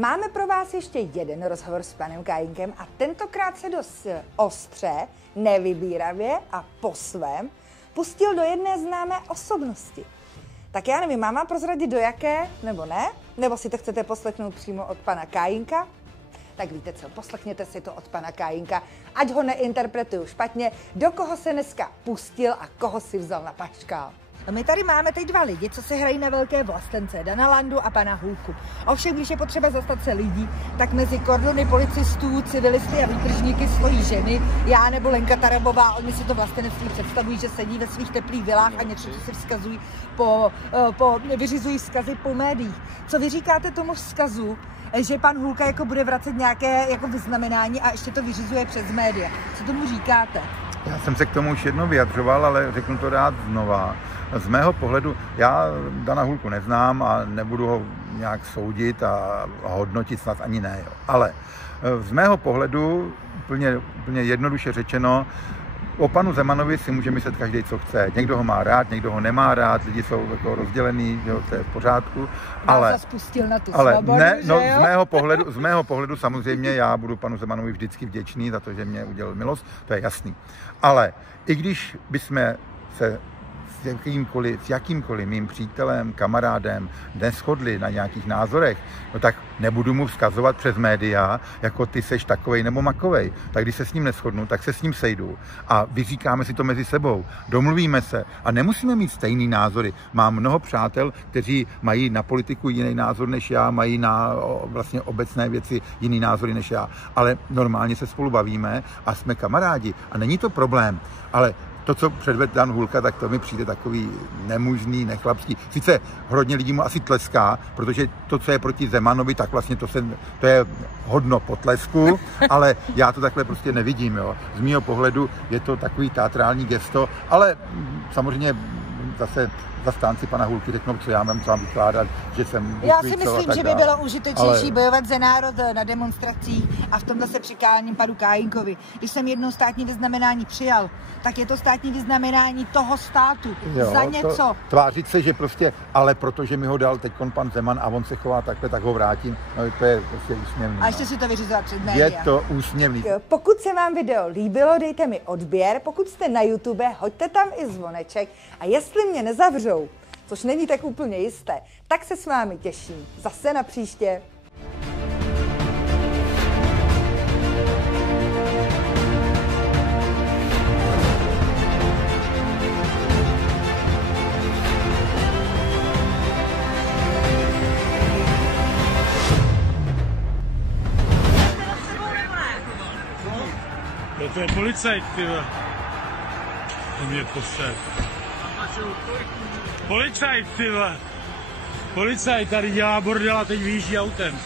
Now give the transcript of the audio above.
Máme pro vás ještě jeden rozhovor s panem Kajínkem a tentokrát se dost ostře, nevybíravě a po svém pustil do jedné známé osobnosti. Tak já nevím, mám vám prozradit do jaké, nebo ne? Nebo si to chcete poslechnout přímo od pana Kajínka? Tak víte co, poslechněte si to od pana Kajínka, ať ho neinterpretuju špatně, do koho se dneska pustil a koho si vzal na paškál. My tady máme teď dva lidi, co se hrají na velké vlastence, Dana Landu a pana Hulku. Ovšem, když je potřeba zastat se lidí, tak mezi kordony policistů, civilisty a výtržníky stojí ženy, já nebo Lenka Tarabová, oni si to vlastenectví představují, že sedí ve svých teplých vilách a něco si vzkazují vyřizují vzkazy po médiích. Co vy říkáte tomu vzkazu, že pan Hulka jako bude vracet nějaké jako vyznamenání a ještě to vyřizuje přes média? Co tomu říkáte? Já jsem se k tomu už jednou vyjadřoval, ale řeknu to rád znova. Z mého pohledu, já Dana Hulku neznám a nebudu ho nějak soudit a hodnotit, snad ani ne. Jo. Ale z mého pohledu, úplně jednoduše řečeno, o panu Zemanovi si může myslet každý, co chce. Někdo ho má rád, někdo ho nemá rád, lidi jsou jako rozdělený, jo, to je v pořádku. Ale na tu svobodu, ne, no, z mého pohledu samozřejmě já budu panu Zemanovi vždycky vděčný za to, že mě udělal milost, to je jasný. Ale i když bychom se s jakýmkoliv mým přítelem, kamarádem neshodli na nějakých názorech, no tak nebudu mu vzkazovat přes média, jako ty seš takovej nebo makovej. Tak když se s ním neshodnu, tak se s ním sejdu a vyříkáme si to mezi sebou, domluvíme se a nemusíme mít stejný názory. Mám mnoho přátel, kteří mají na politiku jiný názor než já, mají na vlastně obecné věci jiný názory než já, ale normálně se spolu bavíme a jsme kamarádi a není to problém, ale to, co předvedl Dan Hulka, tak to mi přijde takový nemužný, nechlapský. Sice hodně lidí mu asi tleská, protože to, co je proti Zemanovi, tak vlastně to je hodno potlesku, ale já to takhle prostě nevidím. Jo. Z mýho pohledu je to takový teatrální gesto, ale samozřejmě zase zastánci pana Hulky řeknou, co já mám vám vykládat, že jsem... Já si myslím, že by bylo užitečnější bojovat za národ na demonstracích a v tomhle se přikláním panu Kajínkovi. Když jsem jednou státní vyznamenání přijal, tak je to státní vyznamenání toho státu za něco. Tvářit se, že prostě, ale protože mi ho dal teďkon pan Zeman a on se chová takhle, tak ho vrátím, no to je prostě úsměvný. A ještě si to vyřizovat před média. Je to úsměvný. Pokud se vám video líbilo, dejte mi odběr, pokud jste na YouTube, hoďte tam i zvoneček a jestli mě nezavřou, což není tak úplně jisté, tak se s vámi těším. Zase na příště. To je policajt, ty vole. To mě posed. Policajt, ty vole. Policajt tady dělá bordel a teď vyjíždí autem.